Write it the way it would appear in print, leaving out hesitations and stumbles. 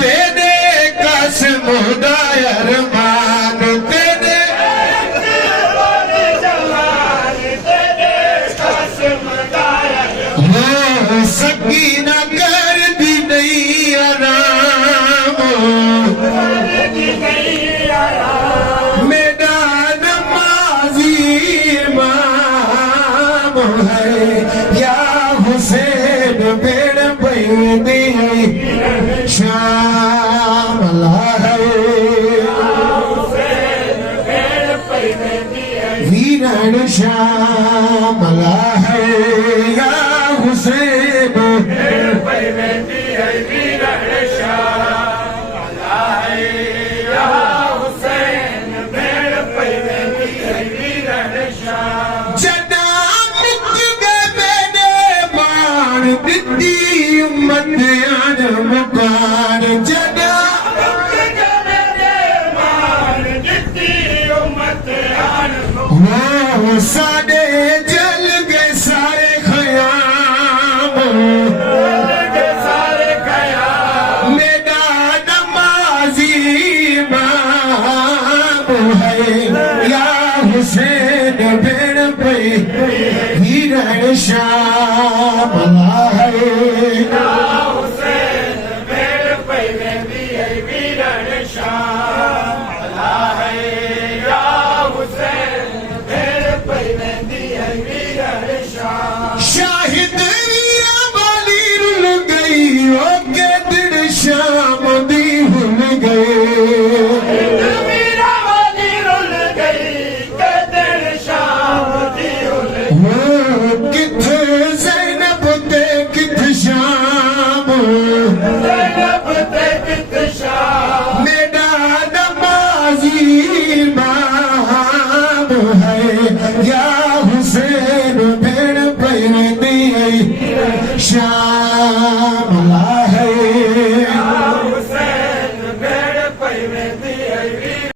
तेरे कसम दा अरमान तेरे हो सकीना कर दी नहीं आराम मेरा नमाजी इमाम है या हुसैन बेड़ पैदी है शाम है वीरण श्याम है या हुसैन दिद्दी उम्मत आदम मुकार जना वो सारे जल गए सारे खयाम मेरा नमाजी इमाम है या हुसैन बेड़ पे हीरण शाम शाह